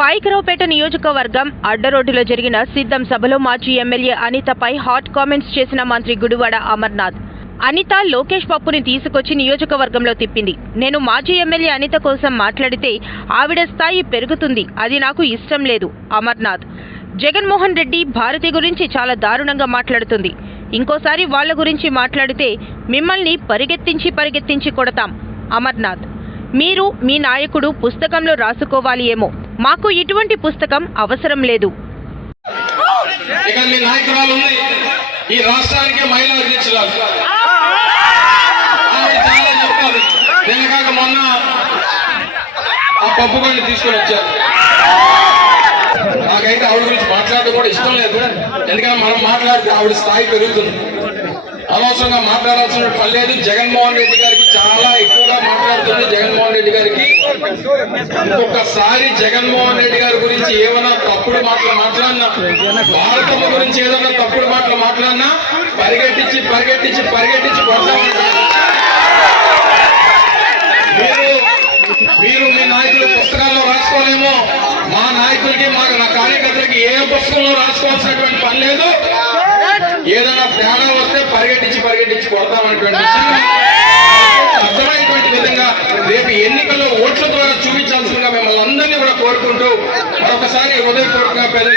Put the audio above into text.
పాయికరావుపేట నియోజకవర్గం అడ్డరోడ్డులో జరిగిన సిద్ధం సభలో మాజీ ఎమ్మెల్యే అనితపై హాట్ కామెంట్స్ చేసిన మంత్రి గుడివాడ అమర్నాథ్. అనిత లోకేష్ పప్పుని తీసుకొచ్చి నియోజకవర్గంలో తిప్పింది. నేను మాజీ ఎమ్మెల్యే అనిత కోసం మాట్లాడితే ఆవిడ స్థాయి పెరుగుతుంది. అది నాకు ఇష్టం లేదు. అమర్నాథ్. జగన్మోహన్ రెడ్డి భారతి గురించి చాలా దారుణంగా మాట్లాడుతుంది. ఇంకోసారి వాళ్ళ గురించి మాట్లాడితే మిమ్మల్ని పరిగెత్తించి పరిగెత్తించి కొడతాం. అమర్నాథ్. మీరు మీ నాయకుడు పుస్తకంలో రాసుకోవాలి ఏమో. మాకు ఇటువంటి పుస్తకం అవసరం లేదు. ఇక మీ నాయకురాలు ఉంది. ఈ రాష్ట్రానికి మహిళా అధ్యక్షురాలు. చాలా మొన్న ఆ పప్పు కొన్ని తీసుకొని వచ్చారు. నాకైతే ఆవిడ గురించి మాట్లాడడం కూడా ఇష్టం లేదు. ఎందుకంటే మనం మాట్లాడితే ఆవిడ స్థాయి పెరుగుతుంది. అనవసరంగా మాట్లాడాల్సిన పని లేదు. జగన్మోహన్ రెడ్డి గారికి చాలా ఎక్కువగా మాట్లాడుతుంది జగన్మోహన్ రెడ్డి గారికి. ఒక్కసారి జగన్మోహన్ రెడ్డి గారి గురించి ఏమైనా తప్పుడు మాటలు మాట్లాడినా భారతమ్మ గురించి ఏదైనా తప్పుడు మాటలు మాట్లాడినా పరిగెట్టించి పరిగెట్టించి పరిగెట్టించి కొడతామంటారు మీరు మీరు మీ నాయకులు పుస్తకాల్లో రాసుకోలేమో. మా నాయకులకి మాకు నా కార్యకర్తలకి ఏ పుస్తకంలో రాసుకోవాల్సినటువంటి పని లేదు. ఏదైనా ప్రాణం వస్తే పరిగెట్టించి పరిగెట్టించి కొడతామనేటువంటి అర్థమైనటువంటి విధంగా రేపు ఎన్నికల్లో ఓట్ల ద్వారా చూపించాల్సిందిగా మిమ్మల్ని అందరినీ కూడా కోరుకుంటూ మరొకసారి హృదయపూర్వకంగా పెద్ద